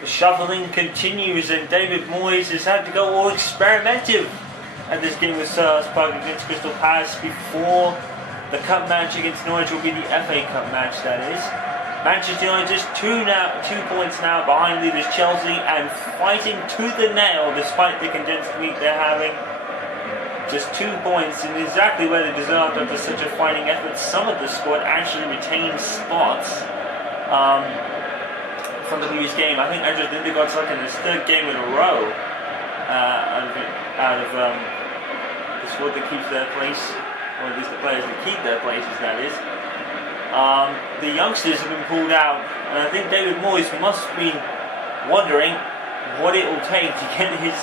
The shuffling continues, and David Moyes has had to go all experimental at this game with Selhurst Park against Crystal Palace before the cup match against Norwich will be the FA Cup match, that is. Manchester United just 2 points now behind leaders Chelsea and fighting tooth and nail despite the condensed week they're having. Just 2 points and exactly where they deserved after such a fighting effort. Some of the squad actually retained spots from the previous game. I think Andres Lindegaard's like in his 3rd game in a row out of the squad that keeps their place, or at least the players that keep their places, that is. The youngsters have been pulled out, and I think David Moyes must be wondering what it will take to get his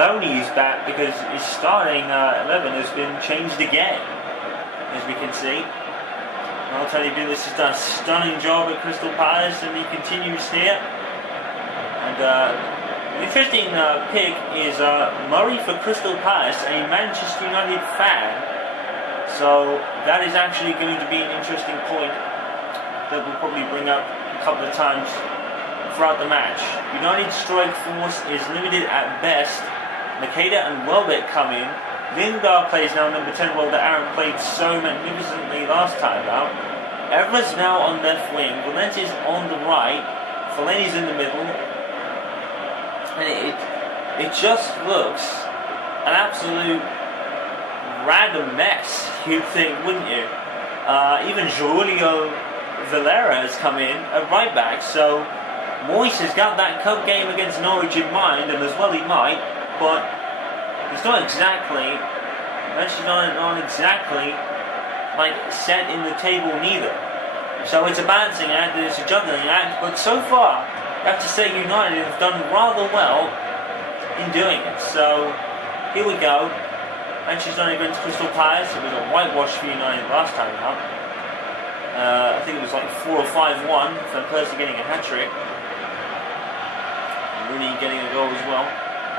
loanies back, because his starting 11 has been changed again, as we can see. Well, Tony Billis has done a stunning job at Crystal Palace, and he continues here. And an interesting pick is Murray for Crystal Palace, a Manchester United fan. So that is actually going to be an interesting point that we'll probably bring up a couple of times throughout the match. United's strike force is limited at best. Makeda and Welbeck come in. Lingard plays now number 10, role that Aaron played so magnificently last time out. Evra's now on left wing. Valencia's on the right. Fellaini's in the middle. And it just looks an absolute random mess, you'd think, wouldn't you? Even Julio Valera has come in at right back, so Moyes has got that cup game against Norwich in mind, and as well he might, but it's not exactly, Manchester United aren't exactly like set in the table neither. So it's a balancing act, it's a juggling act, but so far I have to say United have done rather well in doing it. So here we go. Manchester United against Crystal Palace. It was a whitewash for United last time out. I think it was like 4 or 5-1. Van Persie getting a hat-trick. Rooney getting a goal as well.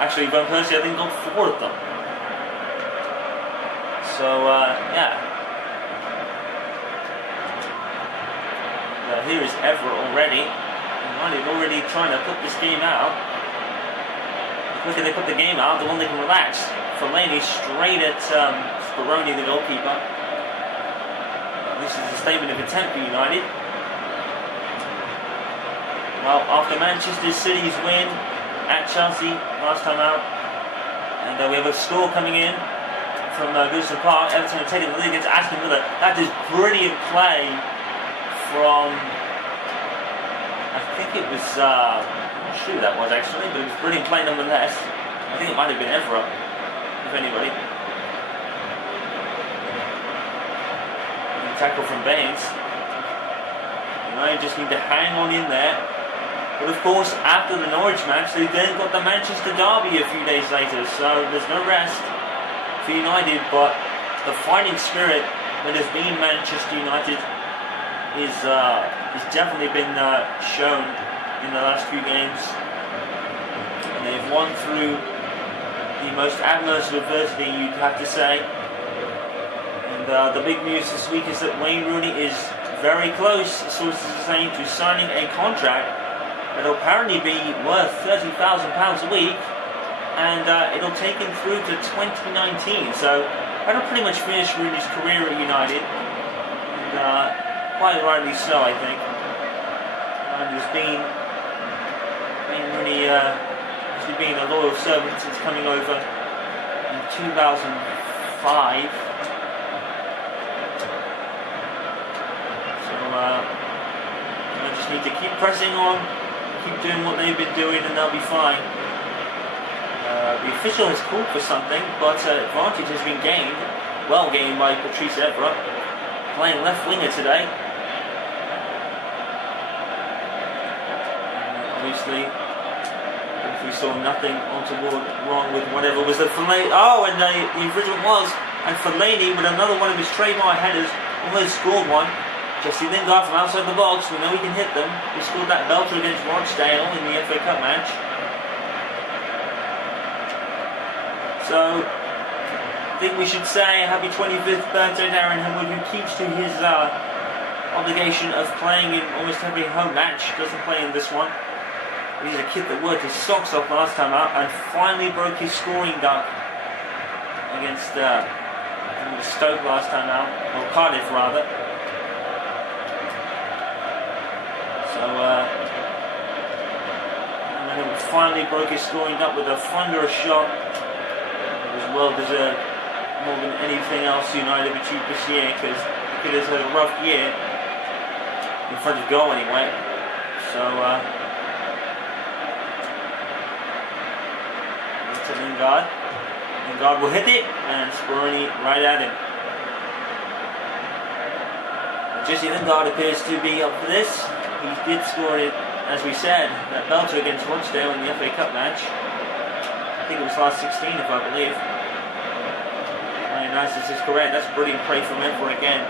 Actually, Van Persie, I think, got 4 of them. So, yeah. Here is Evra already. United already trying to put this game out. The quicker they put the game out, the more they can relax. Fellaini straight at Speroni, the goalkeeper. This is a statement of intent for United. Well, after Manchester City's win at Chelsea last time out, and we have a score coming in from Goodison Park. Everton taking the lead against Aston Villa. That is brilliant play from, I think it was, I'm not sure who that was actually, but it was brilliant play nonetheless. I think it might have been Evra, if anybody. Tackle from Baines. United just need to hang on in there. But of course, after the Norwich match, they then got the Manchester derby a few days later, so there's no rest for United, but the fighting spirit that has been Manchester United is definitely been shown in the last few games. And they've won through the most adverse of adversity, you'd have to say. And the big news this week is that Wayne Rooney is very close, sources are saying, to signing a contract that will apparently be worth £30,000 a week, and it'll take him through to 2019. So that'll pretty much finish Rooney's career at United, and quite rightly so, I think. And there's been Wayne Rooney actually being a loyal servant since coming over in 2005. I just need to keep pressing on, keep doing what they've been doing, and they'll be fine. The official has called for something, but advantage has been gained, well gained by Patrice Evra, playing left winger today. Obviously, if we saw nothing untoward wrong with whatever was the Fellaini. Oh, and the infringement was, and Fellaini with another one of his trademark headers almost scored one. Jesse Lingard from outside the box, we know he can hit them. He scored that belter against Rochdale in the FA Cup match. So, I think we should say happy 25th birthday to Aaron Henwood, who keeps to his obligation of playing in almost every home match. Doesn't play in this one. He's a kid that worked his socks off last time out and finally broke his scoring duck against Stoke last time out, or Cardiff rather. So and then he finally broke his scoring duck with a thunderous shot. It was well deserved, more than anything else United have achieved this year, because the kid has had a rough year in front of goal anyway. So to Lingard. Lingard will hit it, and Speroni right at him. Jesse Lingard appears to be up for this. He did score it, as we said, that belter against Rochdale in the FA Cup match. I think it was last 16, if I believe. Nice, this is correct. That's brilliant play from Evra again.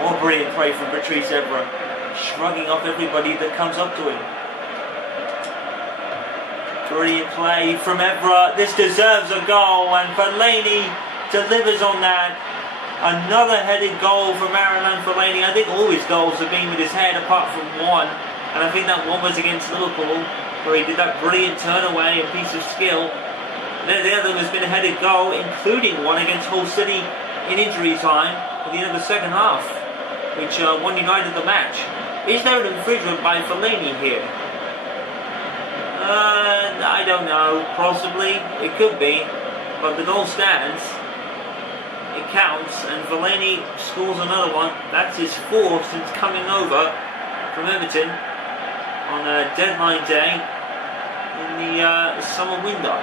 More brilliant play from Patrice Evra, shrugging off everybody that comes up to him. Brilliant play from Evra. This deserves a goal, and Fellaini delivers on that. Another headed goal from Marouane Fellaini. I think all his goals have been with his head, apart from one, and I think that one was against Liverpool, where he did that brilliant turn away and piece of skill. The other has been a headed goal, including one against Hull City in injury time at the end of the second half, which won United the match. Is there an infringement by Fellaini here? I don't know, possibly, it could be, but the goal stands, it counts, and Fellaini scores another one. That's his fourth since coming over from Everton on a deadline day in the summer window.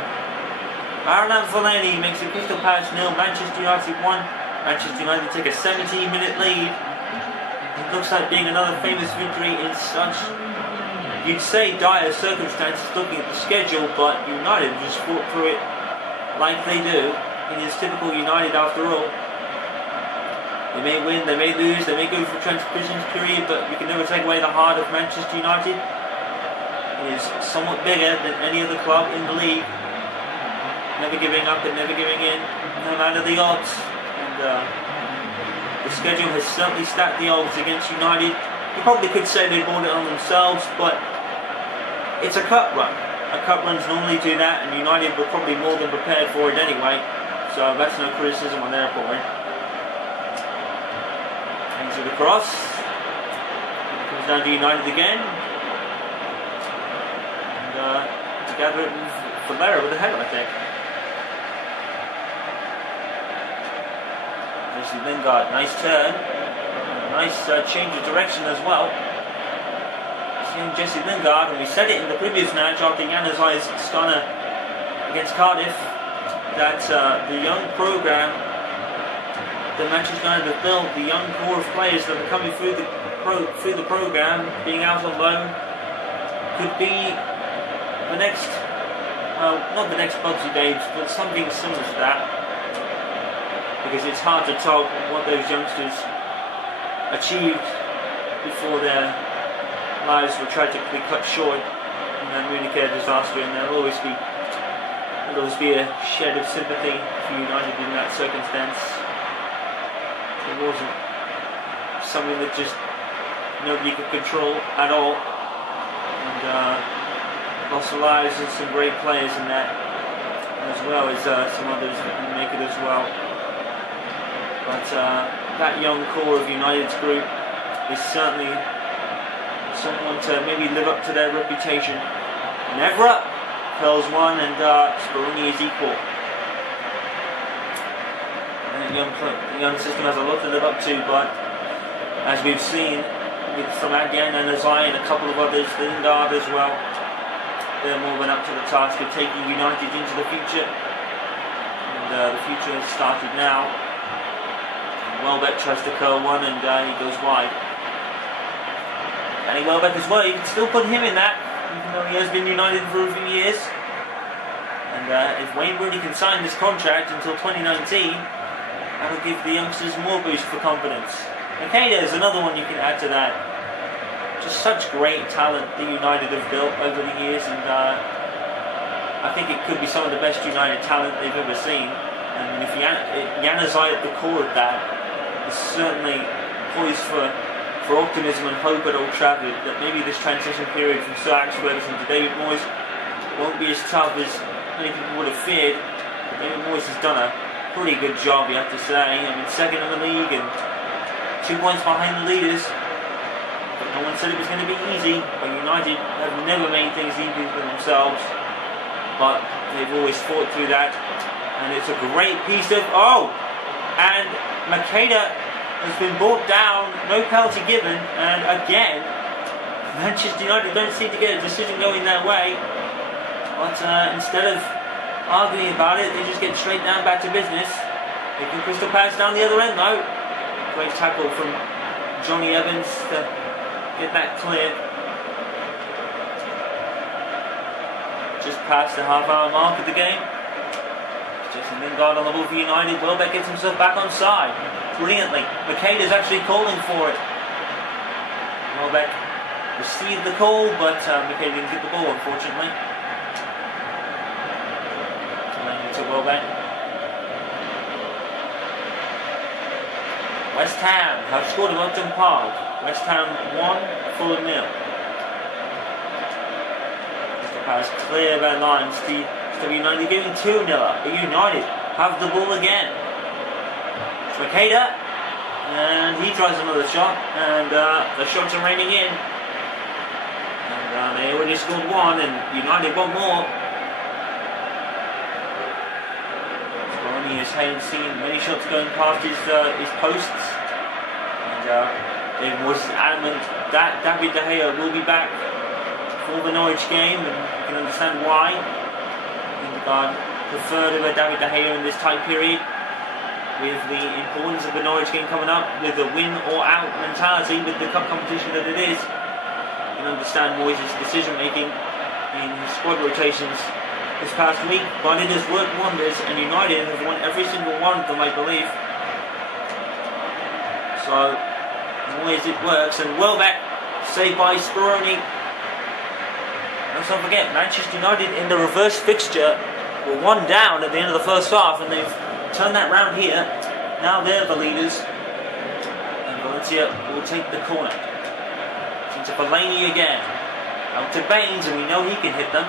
Marouane Fellaini makes it Crystal Palace 0, Manchester United 1. Manchester United take a 17-minute lead. It looks like being another famous victory in such, you'd say, dire circumstances looking at the schedule, but United just fought through it like they do. It is typical United after all. They may win, they may lose, they may go through a transition period, but you can never take away the heart of Manchester United. It is somewhat bigger than any other club in the league. Never giving up and never giving in, no matter the odds. And the schedule has certainly stacked the odds against United. You probably could say they brought it on themselves, but it's a cup run. A cup runs normally do that, and United were probably more than prepared for it anyway. So that's no criticism on their part. Into the cross. It comes down to United again. And to gather it from there with a header, I think. Jesse Lingard, nice turn. Nice change of direction as well. Seeing Jesse Lingard, and we said it in the previous match after Januzaj's stunner against Cardiff, that the young programme that Manchester United have built, the young core of players that are coming through the programme, being out on loan, could be the next, well, not the next Bugsy Babes, but something similar to that. Because it's hard to tell what those youngsters achieved before their lives were tragically cut short in that Munich disaster, and there'll always be a shed of sympathy for United in that circumstance. It wasn't something that just nobody could control at all, and lost the lives of some great players in that, as well as some others that didn't make it as well. But that young core of United's group is certainly someone to maybe live up to their reputation. And Evra curls one, and Speroni is equal. And the young system has a lot to live up to, but as we've seen from Adrian and Azai and a couple of others, Lingard as well, they're more than up to the task of taking United into the future. And the future has started now. Welbeck tries to curl one, and he goes wide. Danny Welbeck as well, you can still put him in that, even though he has been United for a few years. And if Wayne Rooney can sign this contract until 2019, that'll give the youngsters more boost for confidence. And Kane is another one you can add to that. Just such great talent that United have built over the years, and I think it could be some of the best United talent they've ever seen. And if Januzaj at the core of that, is certainly poised for for optimism and hope at Old Trafford that maybe this transition period from Sir Alex Ferguson to David Moyes won't be as tough as many people would have feared. David Moyes has done a pretty good job, you have to say. I mean, second in the league and 2 points behind the leaders. But no one said it was going to be easy. But United have never made things easy for themselves. But they've always fought through that. And it's a great piece of... Oh! And Makeda has been brought down. No penalty given. And again, Manchester United don't seem to get a decision going their way. But instead of arguing about it, they just get straight down back to business. They can Crystal Palace down the other end though. Great tackle from Johnny Evans to get that clear. Just past the half-hour mark of the game. Jason Lingard on the ball for United. Welbeck gets himself back on side brilliantly. Makeda's actually calling for it. Welbeck received the call, but Makeda didn't get the ball, unfortunately. To Welbeck. West Ham have scored at Upton Park. West Ham 1, Fulham 0. Crystal Palace clear their lines. The United giving 2-0 up. But United have the ball again. It's Makeda, and he tries another shot, and the shots are raining in. And they already scored one, and United one more. He has seen many shots going past his posts, and David Moyes is adamant that David De Gea will be back for the Norwich game, and you can understand why. Lingard preferred over David De Gea in this tight period, with the importance of the Norwich game coming up, with the win or out mentality, with the cup competition that it is. You can understand Moyes' decision making in his squad rotations this past week, but it has worked wonders, and United have won every single one of them, I believe. So, always it works, and Welbeck saved by Speroni. Let's not forget, Manchester United in the reverse fixture were 1 down at the end of the first half, and they've turned that round here. Now they're the leaders, and Valencia will take the corner. Into Fellaini again, out to Baines, and we know he can hit them.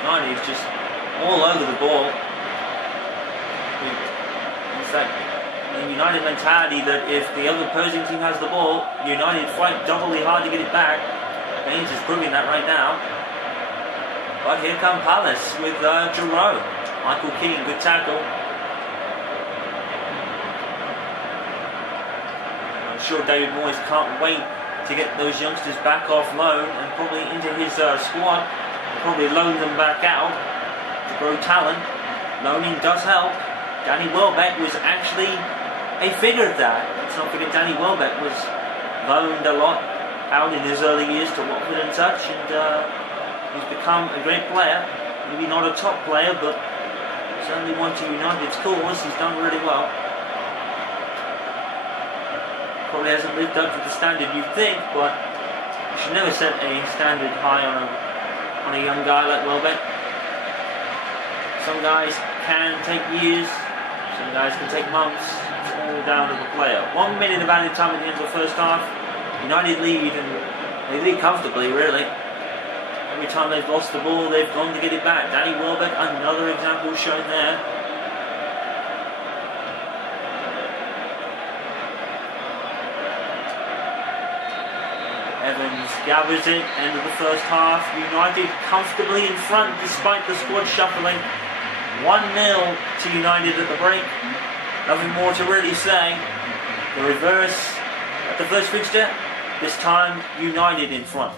United is just all over the ball. It's that United mentality that if the other opposing team has the ball, United fight doubly hard to get it back. Baines is proving that right now. But here come Palace with Giroud. Michael Keane, good tackle. I'm sure David Moyes can't wait to get those youngsters back off loan and probably into his squad. Probably loan them back out to grow talent. Loaning does help. Danny Welbeck was actually a figure of that. Let's not forget Danny Welbeck was loaned a lot out in his early years to Watford and such, and he's become a great player. Maybe not a top player, but certainly one to United's cause. He's done really well. Probably hasn't lived up to the standard you'd think, but you should never set a standard high on a young guy like Welbeck. Some guys can take years, some guys can take months. It's all down to the player. 1 minute of added time at the end of the first half. United lead, and they lead comfortably, really. Every time they've lost the ball, they've gone to get it back. Danny Welbeck, another example shown there. Evans gathers it, end of the first half. United comfortably in front despite the squad shuffling. 1-0 to United at the break. Nothing more to really say. The reverse at the first fixture, this time United in front.